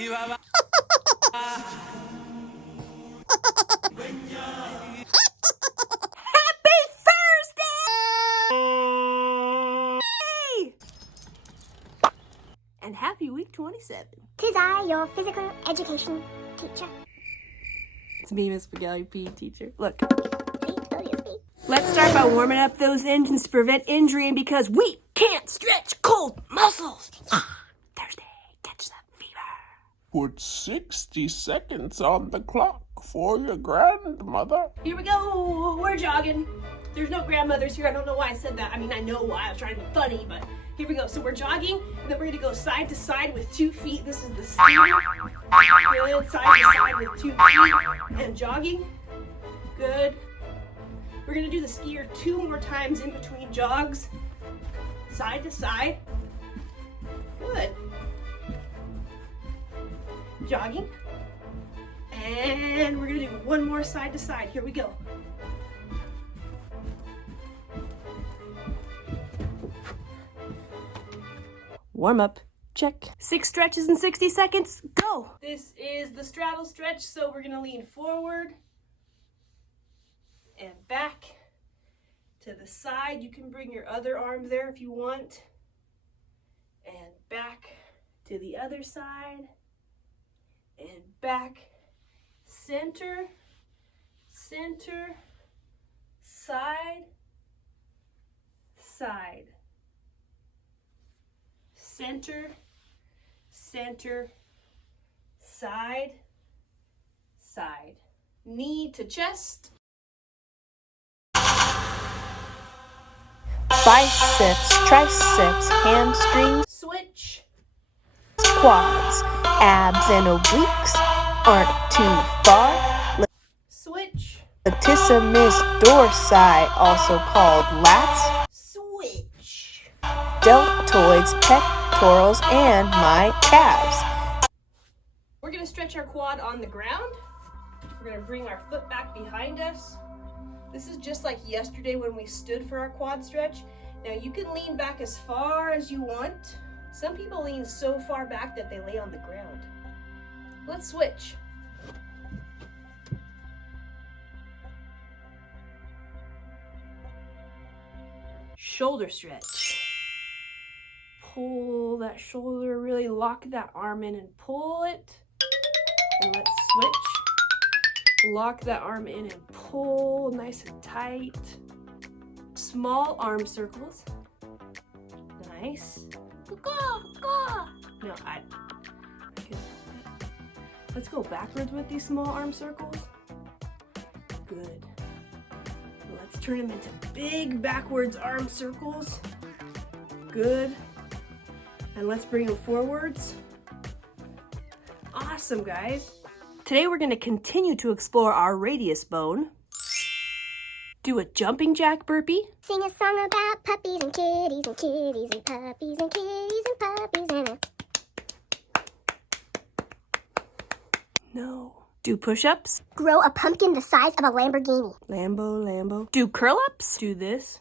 And happy week 27. 'Tis I, your physical education teacher. It's me, Miss Spaghetti PE teacher. Look. See, told you it's me. Let's start by warming up those engines to prevent injury, and because we can't stretch cold muscles. Thursday, catch the fever. Put 60 seconds on the clock for your grandmother. Here we go. We're jogging. There's no grandmothers here. I don't know why I said that. I mean, I know why. I was trying to be funny, but here we go. So we're jogging, and then we're going to go side to side with 2 feet. This is the speed. Good. Side to side with 2 feet. And jogging. Good. We're going to do the skier 2 more times in between jogs. Side to side. Good. Jogging. And we're going to do 1 more side to side. Here we go. Warm up. Check. 6 stretches in 60 seconds. Go. This is the straddle stretch, so we're going to lean forward and back to the side. You can bring your other arm there if you want. And back to the other side. And back. Center. Center. Side. Side. Center, center, side, side. Knee to chest. Biceps, triceps, hamstrings, Switch. quads, abs, and obliques aren't too far. Switch. Latissimus dorsi, also called lats, Switch. deltoids, pectorals, and my calves. We're going to stretch our quad on the ground. We're going to bring our foot back behind us. This is just like yesterday when we stood for our quad stretch. Now you can lean back as far as you want. Some people lean so far back that they lay on the ground. Let's switch. Shoulder stretch. Pull that shoulder, really lock that arm in and pull it. And let's switch. Lock that arm in and pull nice and tight. Small arm circles. Nice. No, let's go backwards with these small arm circles. Good. Let's turn them into big backwards arm circles. Good. And let's bring them forwards. Awesome, guys. Today we're going to continue to explore our radius bone. Do a jumping jack burpee. Sing a song about puppies and kitties and kitties and puppies and kitties and puppies and No. Do push-ups. grow a pumpkin the size of a Lamborghini. Lambo. Do curl-ups. Do this.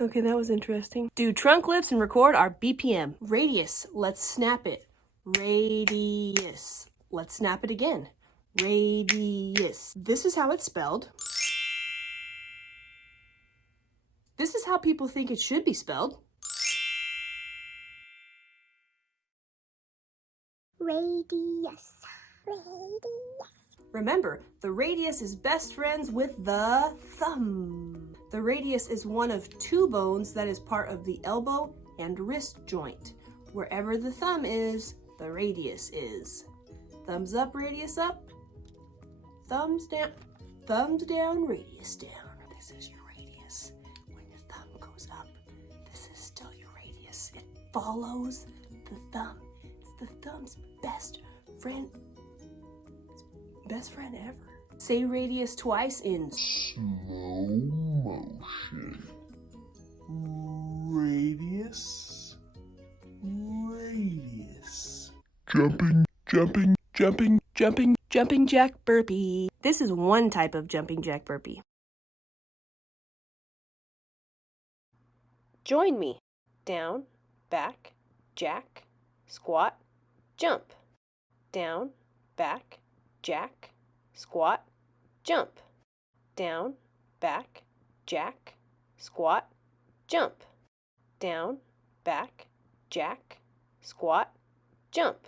Okay, that was interesting. Do trunk lifts and record our BPM. Radius. Let's snap it. Radius. Let's snap it again. Radius. This is how it's spelled. This is how people think it should be spelled. Radius. Radius. Remember, the radius is best friends with the thumb. The radius is one of 2 bones that is part of the elbow and wrist joint. Wherever the thumb is, the radius is. Thumbs up, radius up. Thumbs down, radius down. This is your radius. When your thumb goes up, this is still your radius. It follows the thumb. It's the thumb's best friend. Best friend ever. Say radius twice in Slow motion. Radius. Radius. jumping jack burpee. This is one type of jumping jack burpee. Join me. Down, back, jack, squat, jump. Down, back, jack, squat, jump. Down, back, jack, squat, jump. Down, back, jack, squat, jump.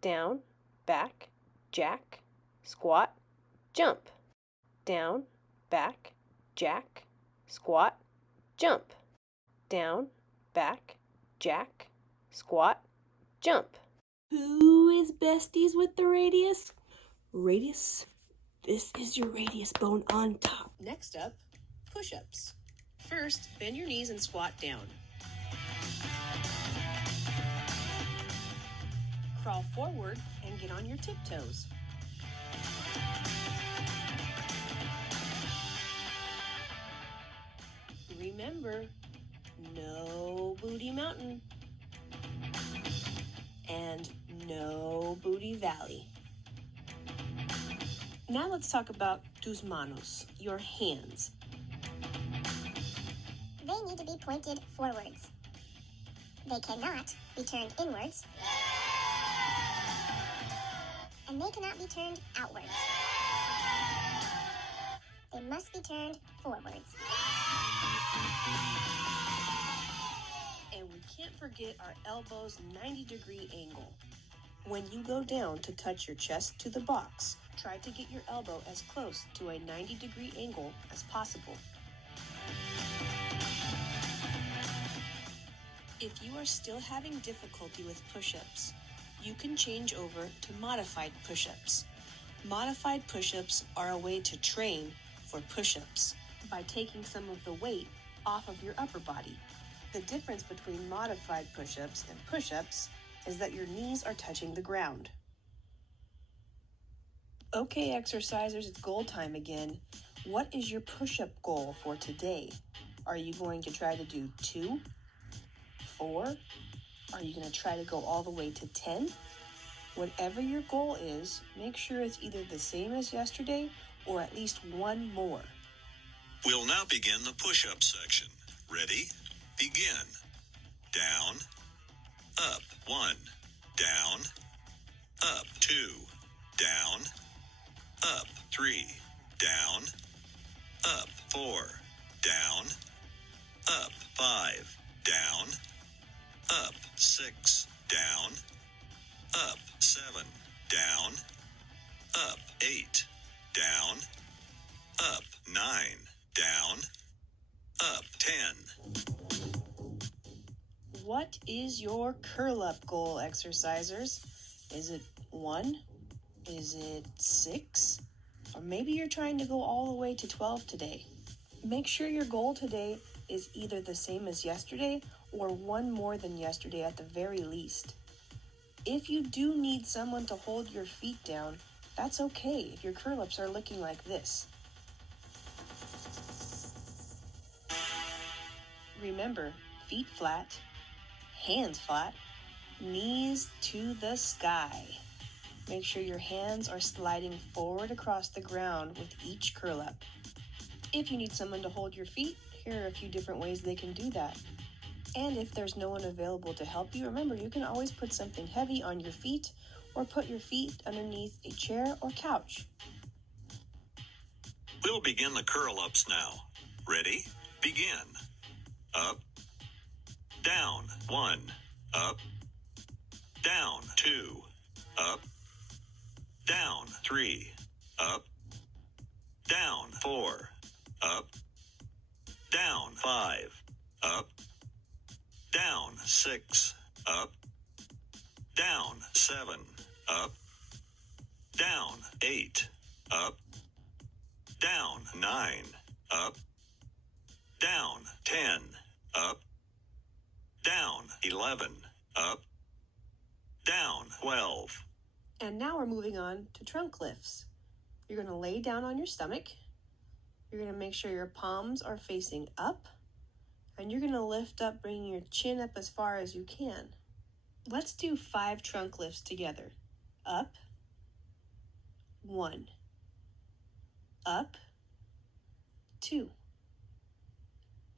Down, back, jack, squat, jump. Down, back, jack, squat, jump. Down, back, jack, squat, jump. Who is besties with the radius? Radius, this is your radius bone on top. Next up, push-ups. First, bend your knees and squat down. Crawl forward and get on your tiptoes. Remember, no booty mountain and no booty valley. Now let's talk about Tusmanos, your hands. They need to be pointed forwards. They cannot be turned inwards. And they cannot be turned outwards. They must be turned forwards. And we can't forget our elbows 90-degree angle. When you go down to touch your chest to the box, try to get your elbow as close to a 90-degree angle as possible. If you are still having difficulty with push-ups, you can change over to modified push-ups. Modified push-ups are a way to train for push-ups by taking some of the weight off of your upper body. The difference between modified push-ups and push-ups is that your knees are touching the ground. Okay, exercisers, it's goal time again. What is your push-up goal for today? Are you going to try to do 2, 4? Are you going to try to go all the way to 10? Whatever your goal is, make sure it's either the same as yesterday or at least one more. We'll now begin the push-up section. Ready? Begin. Down, up, 1, down, up, 2, down, up, 3, down, up, 4, down, up, 5, down, up, 6, down, up, 7, down, up, 8, down, up, 9, down, up, 10. What is your curl-up goal, exercisers? Is it 1? Is it 6? Or maybe you're trying to go all the way to 12 today. Make sure your goal today is either the same as yesterday or one more than yesterday at the very least. If you do need someone to hold your feet down, that's okay if your curl-ups are looking like this. Remember, feet flat, hands flat, knees to the sky. Make sure your hands are sliding forward across the ground with each curl up. If you need someone to hold your feet, here are a few different ways they can do that. And if there's no one available to help you, remember you can always put something heavy on your feet or put your feet underneath a chair or couch. We'll begin the curl-ups now. Ready? Begin. Up, down, 1, up, down, 2, up, down, 3, up, down, 4, up, down, 5, up, down, 6, up, down, 7, up, down, 8, up, down, 9, up, down, 10, up, down, 11, up, down, 12. And now we're moving on to trunk lifts. You're going to lay down on your stomach. You're going to make sure your palms are facing up. And you're going to lift up, bringing your chin up as far as you can. Let's do 5 trunk lifts together. Up, 1, up, 2,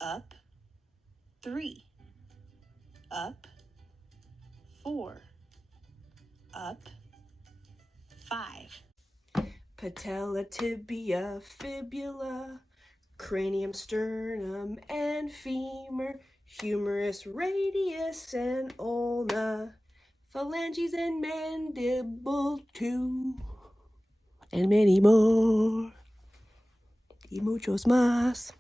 up, 3, up, 4, up, 5. Patella, tibia, fibula, cranium, sternum, and femur, humerus, radius, and ulna, phalanges, and mandible too, and many more. Y muchos más.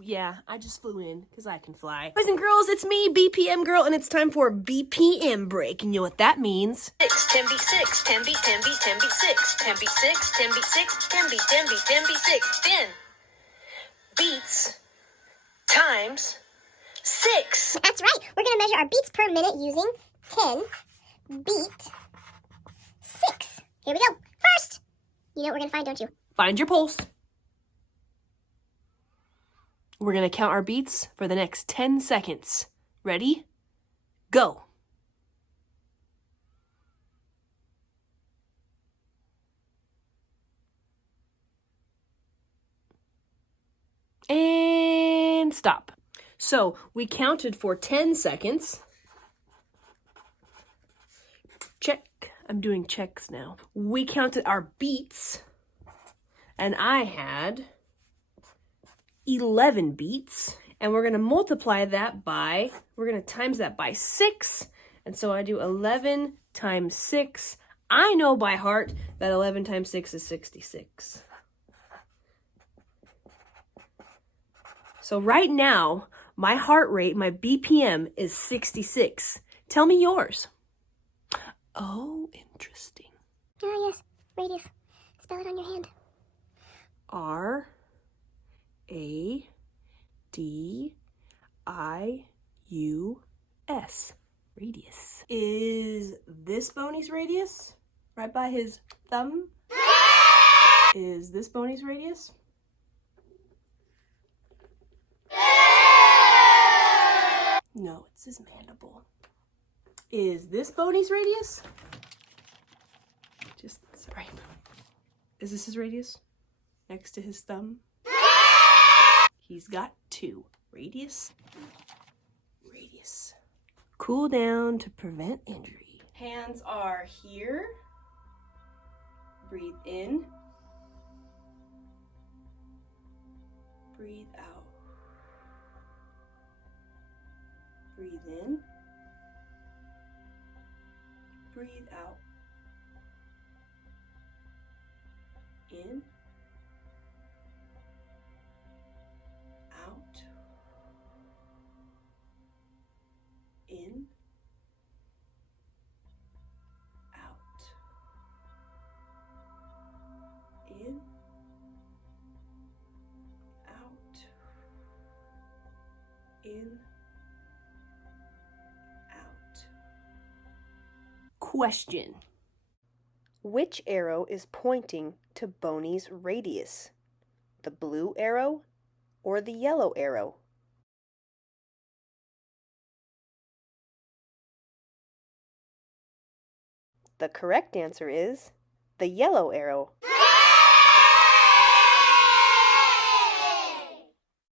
Yeah, I just flew in because I can fly. Boys and girls, it's me, BPM Girl, and it's time for BPM break. And you know what that means? 10b6, 10b, 10b, 10b6, 10b6, 10b6, 10b, 10b, 10b6, 10 beats times 6. That's right. We're going to measure our beats per minute using 10 beat 6. Here we go. First, you know what we're going to find, don't you? Find your pulse. We're going to count our beats for the next 10 seconds. Ready? Go. And stop. So we counted for 10 seconds. Check. I'm doing checks now. We counted our beats, and I had 11 beats, and we're going to multiply that by, we're going to times that by 6, and so I do 11 times 6. I know by heart that 11 times 6 is 66. So right now, my heart rate, my BPM is 66. Tell me yours. Oh, interesting. Oh, yes. Radius. Spell it on your hand. R-A-D-I-U-S. Radius. Is this Boney's radius? Right by his thumb? Is this Boney's radius? No, it's his mandible. Is this Boney's radius? Sorry. Is this his radius? Next to his thumb? He's got 2. Radius. Radius. Cool down to prevent injury. Hands are here. Breathe in. Breathe out. Breathe in. Breathe out. In. Out. In. Out. In. Out. In. Out. Question. Which arrow is pointing to Boney's radius? The blue arrow or the yellow arrow? The correct answer is the yellow arrow.